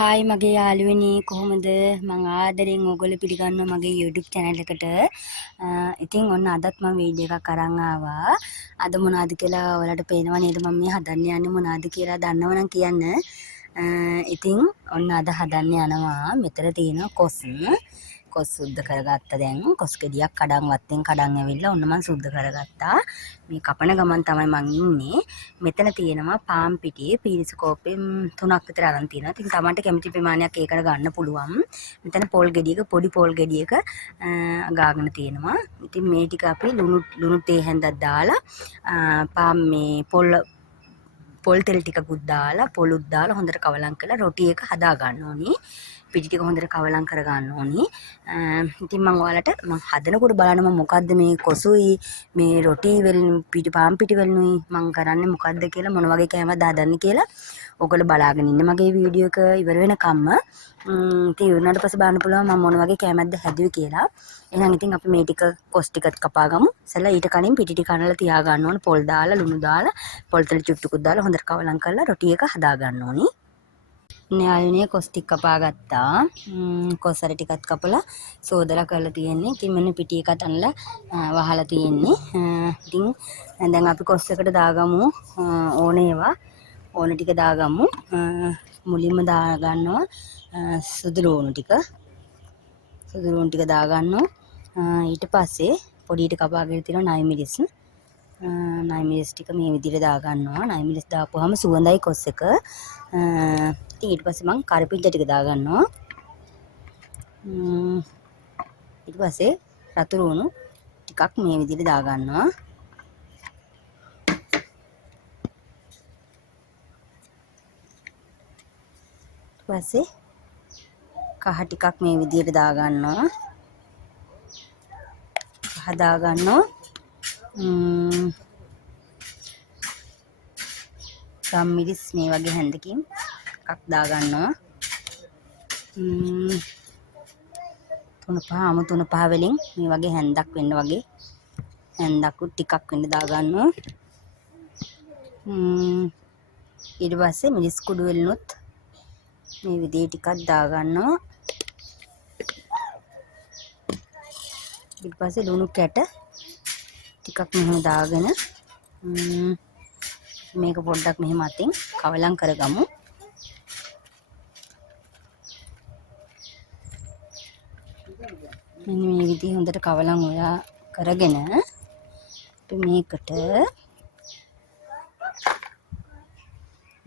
Hi මගේ යාළුවනේ කොහොමද මම ආදරෙන් ඔයගොල්ලෝ පිළිගන්නවා මගේ YouTube channel එකට. ඉතින් ඔන්න අදත් මම වීඩියෝ එකක් අරන් ආවා. අද මොනවද කියලා ඔයාලට පේනව නේද මම මේ හදන්න යන්නේ මොනවද කියලා දන්නවනම් කියන්න. ඉතින් ඔන්න අද හදන්න යනවා. මෙතන තියෙන කොස් සුද්ධ කරගත්තා දැන්. කොස් ගෙඩියක් කඩන් වත්තෙන් කඩන් ඇවිල්ලා ඔන්න මම සුද්ධ කරගත්තා. මේ කපන ගමන් තමයි මං ඉන්නේ. මෙතන තියෙනවා පාන් පිටියේ පීරිසි කෝප්පේ 3ක් විතර අරන් තියෙනවා. ඉතින් Tamanට කැමති ප්‍රමාණයක් ඒකට ගන්න පුළුවන්. මෙතන පොල් ගෙඩියක පොඩි පොල් ගෙඩියක ගාගෙන තියෙනවා. ඉතින් මේ ටික අපි ලුණු තේ හැන්දක් දාලා පාන් මේ පොල් තෙල් ටිකකුත් දාලා පොලුත් දාලා හොඳට කවලම් කරලා රොටි එක හදා ගන්න ඕනි. පිටි ටික හොඳට කවලම් කර ගන්න ඕනි. ඉතින් මම ඔයාලට මම හදනකොට බලන්න මම මොකද්ද මේ කොසුයි මේ රොටි වලින් පාන් පිටි වලිනුයි මම කරන්නේ මොකද්ද කියලා මොන වගේ කෑමක්ද හදන්නේ කියලා ඔයගොල්ලෝ බලාගෙන ඉන්න මගේ වීඩියෝ එක ඉවර වෙනකම්ම. ඉතින් ඉවරනට පස්සේ බලන්න පුළුවන් මම මොන වගේ කෑමක්ද හැදුවේ කියලා. එහෙනම් ඉතින් අපි මේ ටික කොස් ටිකත් කපා ගමු. ඉතින්ලා ඊට කලින් පිටි ටික කනලා තියා ගන්න ඕන. පොල් දාලා ලුණු දාලා පොල් තෙල් චුට්ටුකුත් දාලා හොඳට කවලම් කරලා රොටි එක හදා ගන්න ඕනි. න්යායනේ කොස් ටික කපා ගත්තා. කොස් අර ටිකත් කපලා සෝදලා කරලා තියෙන්නේ. ඉතින් මෙන්න පිටි එකත් අනලා වහලා තියෙන්නේ. ඉතින් දැන් අපි කොස් එකට දාගමු ඕන ටික දාගමු. මුලින්ම දා ගන්නවා සුදු ලුණු ටික. දා ගන්නවා. ඊට පස්සේ පොඩියට කපාගෙන තියෙන නයි මිරිස්. නයි මිරිස් ටික මේ විදිහට දා ගන්නවා. නයි මිරිස් දාපුවාම සුවඳයි කොස් එක. ඉතින් ඊට පස්සේ මම කරපිංච ටික දා ගන්නවා. ඊට පස්සේ රතු ලුණු ටිකක් මේ විදිහට දා ගන්නවා. ඊට පස්සේ කහ ටිකක් මේ විදිහට දා ගන්නවා. හදා ගන්නවා. මිරිස් මේ වගේ හැන්දකින් එකක් දා ගන්නවා. තුන පහ වලින් මේ වගේ හැන්දක් වෙන්න වගේ හැන්දක් ටිකක් වෙන්න දා ගන්නවා. ඊට පස්සේ මිරිස් කුඩු වලිනුත් මේ විදිහේ ටිකක් දා ගන්නවා. ඊට පස්සේ ලුණු කැට ටිකක් මෙහෙම දාගෙන මේක පොඩ්ඩක් මෙහෙම අතින් කවලම් කරගමු. මෙන්න මේ විදිහ හොඳට කවලම් ඔයා කරගෙන අපි මේකට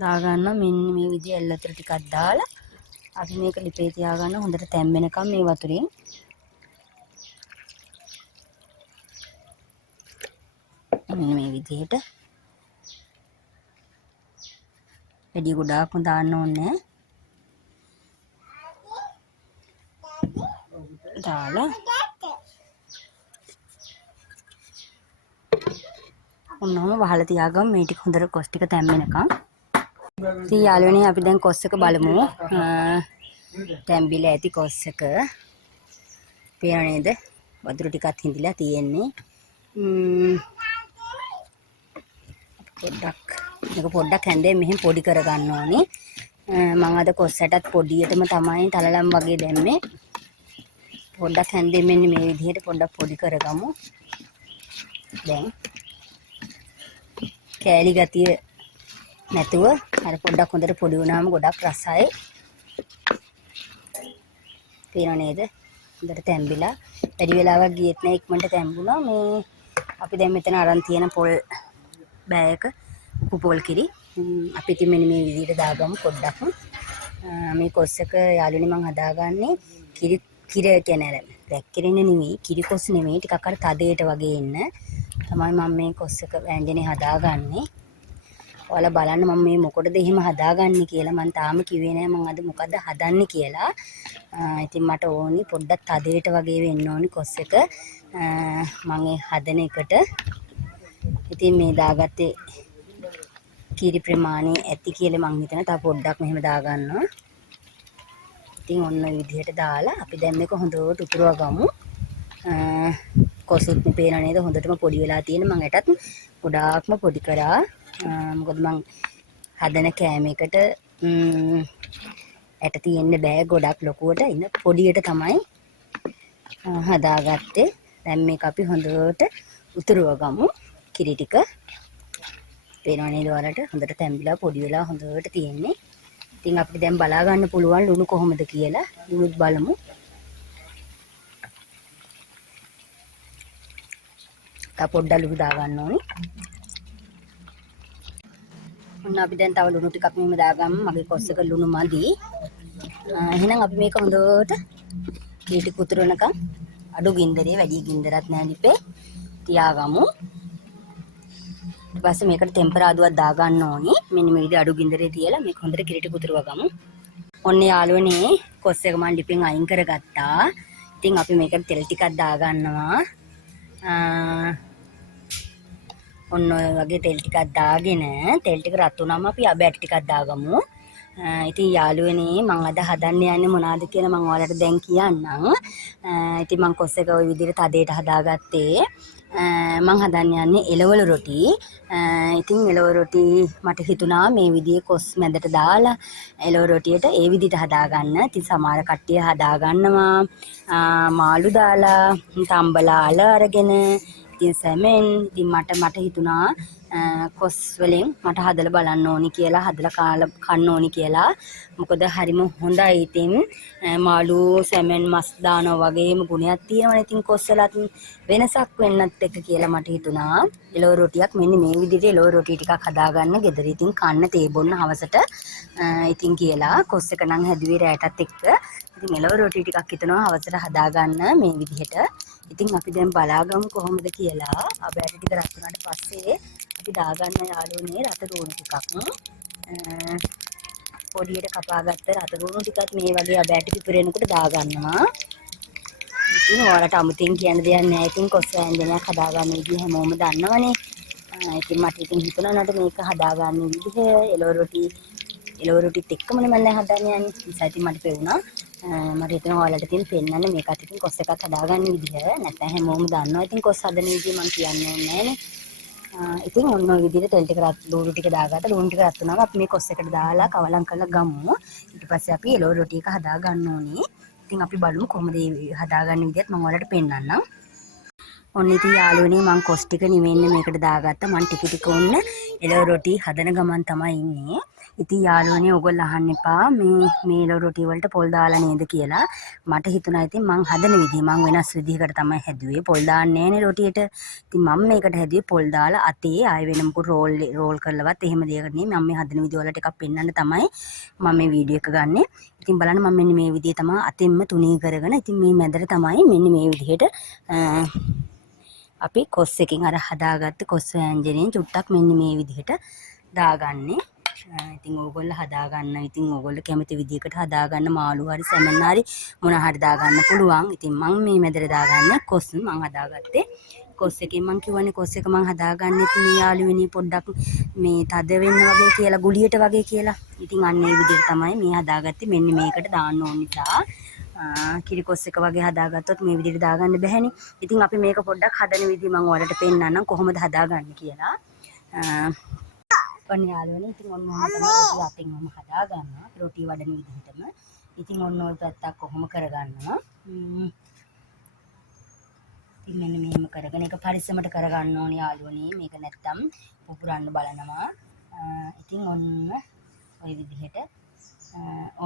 දාගන්න මෙන්න මේ විදිහ එල්ලතර ටිකක් දාලා අපි මේක ලිපේ තියාගන්න හොඳට තැම්බෙනකම් මේ වතුරෙන්. මෙන්න මේ විදිහට වැඩි ගොඩාක්ම දාන්න ඕනේ. දාලා ඔන්නම වහලා තියාගමු මේ ටික හොඳට කොස් ටික තැම්බෙනකම්. ඉතින් යාළුවනේ අපි දැන් කොස් එක බලමු. තැම්බිලා ඇති කොස් එක. පේනව නේද? වතුර ටිකක් හිඳිලා තියෙන්නේ. පොඩ්ඩක් හැන්දෙන් මෙහෙම පොඩි කරගන්න ඕනේ. මම අද කොස් ඇටත් පොඩියටම තමයි තලලම් වගේ දැම්මේ. පොඩ්ඩක් හැන්දෙන් මෙන්න මේ විදිහට පොඩ්ඩක් පොඩි කරගමු. දැන් කෑලි ගතිය නැතුව අර පොඩ්ඩක් හොඳට පොඩි වුණාම ගොඩක් රසයි. පේනව නේද? හොඳට තැම්බිලා වැඩි වෙලාවක් ගියෙත් නෑ ඉක්මනට තැම්බුණා. මේ අපි දැන් මෙතන අරන් තියෙන පොල් බෑයක පොල් කිරි අපි ඉතින් මෙන්න මේ විදිහට දාගමු පොඩ්ඩක්. මේ කොස් එක යාළුවනේ මම හදාගන්නේ කිරි කියන්නේ වැක්කිරෙන්නේ නෙමෙයි කිරි කොස් නෙමෙයි ටිකක් අර තදේට වගේ එන්න තමයි මම මේ කොස් එක වෑංජනේ හදාගන්නේ. ඔයාලා බලන්න මම මේ මොකටද එහෙම හදාගන්නේ කියලා මම තාම කිව්වේ නෑ මම අද මොකද්ද හදන්නේ කියලා. ඉතින් මට ඕනි පොඩ්ඩක් තදේට වගේ වෙන්න ඕනි කොස් එක මම හදන එකට. ඉතින් මේ දාගත්තේ කිරි ප්‍රමාණය ඇති කියලා මං හිතන තව පොඩ්ඩක් මෙහෙම දාගන්නවා. ඉතින් ඔන්න ඔය විදිහට දාලා අපි දැන් මේක හොඳට උතුරව ගමු. කොසුත් මේ පේන නේද හොඳටම පොඩි වෙලා තියෙන මං ඇටත් ගොඩාක්ම පොඩි කරා. මොකද මං හදන කෑමයකට ඇට තියෙන්න බෑ ගොඩක් ලොකුවට. ඉන්න පොඩියට තමයි හදාගත්තේ. දැන් මේක අපි හොඳට උතුරව ගමු. කිරි ටික පේනව නේද ඔයාලට? හොඳට තැම්බිලා පොඩි වෙලා හොඳට තියෙන්නේ. ඉතින් අපිට දැන් බලා ගන්න පුළුවන් ලුණු කොහොමද කියලා. ලුණුත් බලමු. පොඩ්ඩක් ලුණු දා ගන්න ඕනේ. ඔන්න අපි දැන් තව ලුණු ටිකක් මෙහෙම දාගමු. මගේ කොස් එක ලුණු මදි. එහෙනම් අපි මේක හොඳට කීටි කුතුරනකම් අඩු ගින්දරේ වැඩි ගින්දරක් නැහැ නිපේ තියාගමු. ඊට පස්සේ මේකට ටෙම්පරාදුවක් දා ගන්න ඕනේ. මෙන්න මේ විදිහ අඩු ගින්දරේ තියලා මේක හොඳට කිරිටි කුතුරව ගමු. ඔන්න යාළුවනේ කොස් එක මම ලිපෙන් අයින් කරගත්තා. ඉතින් අපි මේකට තෙල් ටිකක් දා ගන්නවා. ඔන්න ඔය වගේ තෙල් ටිකක් දාගෙන තෙල් ටික රත් වුණාම අපි අබෑට ටිකක් දාගමු. ඉතින් යාළුවනේ මම අද හදන්න යන්නේ මොනවද කියලා මම ඔයාලට දැන් කියන්නම්. ඉතින් මම කොස් එක ওই විදිහට තදේට හදාගත්තේ. මම හදන්න යන්නේ එළවලු රොටි. ඉතින් එළවලු රොටි මට හිතුණා මේ විදිහේ කොස් මැදට දාලා එළවලු රොටියට ඒ විදිහට හදාගන්න. ඉතින් සමහර කට්ටිය හදාගන්නවා මාළු දාලා තම්බලා අල අරගෙන ඉතින් සැමෙන්. ඉතින් මට හිතුණා කොස් වලින් මට හදලා බලන්න ඕනි කියලා හදලා කාලා කන්න ඕනි කියලා. මොකද හරිම හොඳයි. ඉතින් මාළු සැමෙන් මස් දානවා වගේම ගුණයක් තියෙනවනේ. ඉතින් කොස් වලත් වෙනසක් වෙන්නත් එක කියලා මට හිතුණා. එළවලු රොටියක් මෙන්න මේ විදිහට එළවලු රොටි ටිකක් හදාගන්න ගෙදර ඉතින් කන්න තේ බොන්න හවසට ඉතින් කියලා කොස් එක නම් හැදුවේ රැටත් එක්ක. ඉතින් එළවලු රොටි ටිකක් හිතනවා හවසට හදාගන්න මේ විදිහට. ඉතින් අපි දැන් බලාගමු කොහොමද කියලා. අබෑට ටික රත් වුණාට පස්සේ අපි දාගන්න යාළුවනේ රත රෝණු ටිකක්. පොඩියට කපාගත්ත රත රෝණු ටිකත් මේ වගේ අබෑට පිපිරෙනකොට දාගන්නවා. ඉතින් ඔයාලට අමුතින් කියන්න දෙයක් නැහැ. ඉතින් කොස් වෑංජනයක් හදාගන්න විදිහ හැමෝම දන්නවනේ. ඉතින් මට ඉතින් හිතුණා නේද මේක හදාගන්න විදිහ එළවලු රොටිත් එක්කමනේ මම දැන් හදන්න යන්නේ. නිසා ඉතින් මට පෙවුණා. මට හිතෙනවා ඔයාලට ඉතින් පෙන්නන්න මේකත් ඉතින් කොස් එකක් හදාගන්න විදිහ. නැත්නම් හැමෝම දන්නවා ඉතින් කොස් හදන විදිහ මම කියන්නේ නැහැනේ. ඉතින් ඔන්න ඔය විදිහට තෙල් ටික ලුණු ටික දාගත්තා. ලුණු ටික රත් වුණාම අපි මේ කොස් එකට දාලා කවලම් කරලා ගමු. ඊට පස්සේ අපි එළවලු රොටි එක හදා ගන්න ඕනේ. ඉතින් අපි බලමු කොහොමද හදාගන්න විදිහත් මම ඔයාලට පෙන්නන්නම්. ඔන්න ඉතින් යාළුවනේ මම කොස් ටික නිවෙන්න මේකට දාගත්තා. මම ටික ඔන්න එළවලු රොටි හදන ගමන් තමයි ඉන්නේ. ඉතින් යාළුවනේ ඔයගොල්ලෝ අහන්න එපා මේ එළවලු රොටි වලට පොල් දාලා නේද කියලා. මට හිතුණා ඉතින් මං හදන විදිහ මං වෙනස් විදිහකට තමයි හැදුවේ. පොල් දාන්නේ නැහැනේ රොටියට. ඉතින් මම මේකට හැදුවේ පොල් දාලා අතේ ආයෙ වෙන මොකද රෝල් කරලවත් එහෙම දෙයකට නෙමෙයි. මම මේ හදන විදිහ වලට එකක් පෙන්නන්න තමයි මම මේ වීඩියෝ එක ගන්නෙ. ඉතින් බලන්න මම මෙන්න මේ විදිහ තමයි අතින්ම තුනී කරගෙන ඉතින් මේ මැදට තමයි මෙන්න මේ විදිහට අපි කොස් එකකින් අර හදාගත්ත කොස් වෑංජනයෙන් චුට්ටක් මෙන්න මේ විදිහට දාගන්නේ. ඉතින් ඕගොල්ලෝ හදාගන්න. ඉතින් ඕගොල්ලෝ කැමති විදිහකට හදාගන්න මාළු හරි සැමන් හරි මොන හරි දාගන්න පුළුවන්. ඉතින් මම මේ මැදට දාගන්න කොස් මම හදාගත්තේ. කොස් එකෙන් මම කියවනේ කොස් එක මම හදාගන්නෙත් මේ යාළුවෙනි පොඩ්ඩක් මේ තද වෙන්න වගේ කියලා ගුලියට වගේ කියලා. ඉතින් අන්න ඒ විදිහට තමයි මේ හදාගත්තේ. මෙන්න මේකට දාන්න ඕන නිසා කිරි කොස් එක වගේ හදාගත්තොත් මේ විදිහට දාගන්න බැහැනේ. ඉතින් අපි මේක පොඩ්ඩක් හදන විදිහ මම ඔයාලට පෙන්නන්නම් කොහොමද හදාගන්නේ කියලා. ඔන්න යාළුවනේ ඉතින් ඔන්න ඔහොම තමයි රොටි අතින් මම හදාගන්නවා. රොටි වඩන විදිහටම. ඉතින් ඔන්න ඔය පැත්තක් කොහොම කරගන්නවා. ඉතින් මෙන්න මෙහෙම කරගෙන ඒක පරිස්සමට කරගන්න ඕනේ යාළුවනේ. මේක නැත්තම් පුපුරන්න බලනවා. ඉතින් ඔන්න ඔය විදිහට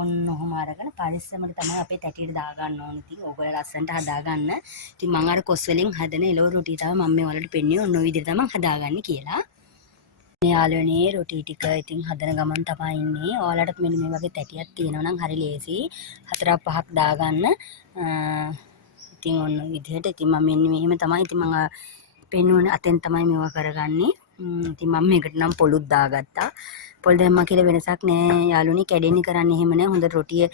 ඔන්න ඔහොම අරගෙන පරිස්සමට තමයි අපේ තැටියට දාගන්න ඕනේ. ඉතින් ඕගොල්ලෝ ලස්සනට හදාගන්න. ඉතින් මම අර කොස් වලින් හදන එළවලු රොටි තමයි මම මේ ඔයාලට පෙන්නුවේ. ඔන්න ඔය විදිහට තමයි හදාගන්නේ කියලා. යාළුවනේ රොටි ටික ඉතින් හදන ගමන් තමයි ඉන්නේ. ඔයාලටත් මෙන්න මේ වගේ තැටියක් තියෙනවා නම් හරි ලේසි. 4-5ක් දාගන්න. ඉතින් ඔන්න විදිහට ඉතින් මම මෙන්න මෙහෙම තමයි ඉතින් මම පෙන්නුවනේ අතෙන් තමයි මේවා කරගන්නේ. ඉතින් මම මේකට නම් පොලුත් දාගත්තා. පොල් දැම්මා කියලා වෙනසක් නෑ යාළුවනේ. කැඩෙන්නේ කරන්නේ එහෙම නෑ. හොඳ රොටිය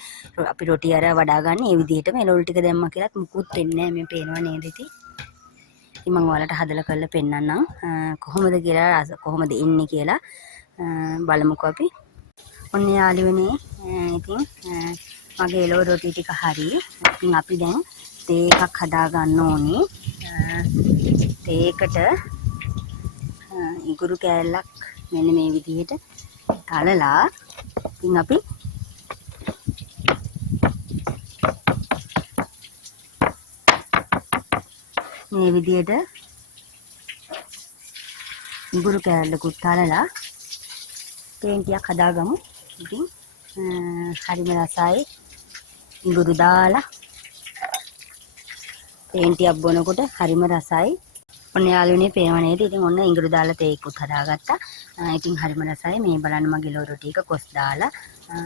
අපි රොටිය අර වඩා ගන්න ඒ විදිහටම එළවලු ටික දැම්මා කියලාත් මුකුත් වෙන්නේ නෑ. මේ පේනවා නේද ඉතින්. ඉතින් මම ඔයාලට හදලා කරලා පෙන්නන්නම් කොහොමද කියලා කොහොමද ඉන්නේ කියලා බලමුකෝ අපි. ඔන්න යාළුවනේ ඉතින් මගේ එළවලු රොටි ටික හරි. ඉතින් අපි දැන් තේ එකක් හදා ගන්න ඕනේ. තේකට ඉඟුරු කෑල්ලක් මෙන්න මේ විදිහට තලලා ඉතින් අපි මේ විදියට ඉඟුරු කෑල්ලකුත් තලලා තේන්ටියක් හදාගමු. ඉතින් හරිම රසයි. ඉඟුරු දාලා තේන්ටියක් බොනකොට හරිම රසයි. ඔන්න යාළුවනේ පේනව නේද? ඉතින් ඔන්න ඉඟුරු දාලා තේකුත් හදාගත්තා. ඉතින් හරිම රසයි. මේ බලන්න මගේ ලෝ රොටි එක කොස් දාලා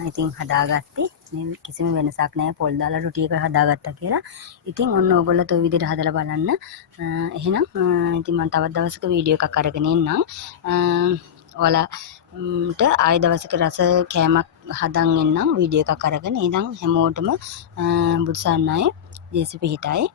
ඉතින් හදාගත්තේ. මේ කිසිම වෙනසක් නැහැ. පොල් දාලා රොටි එක හදාගත්තා කියලා. ඉතින් ඔන්න ඕගොල්ලෝ ඔය විදිහට හදලා බලන්න. එහෙනම් ඉතින් මම තවත් දවසක වීඩියෝ එකක් අරගෙන එන්නම්. ඔයාලට ආයෙ දවසක රස කෑමක් හදන් එන්නම් වීඩියෝ එකක් අරගෙන. ඉතින් හැමෝටම බුදුසන්නයි දේශ පිහිටයි.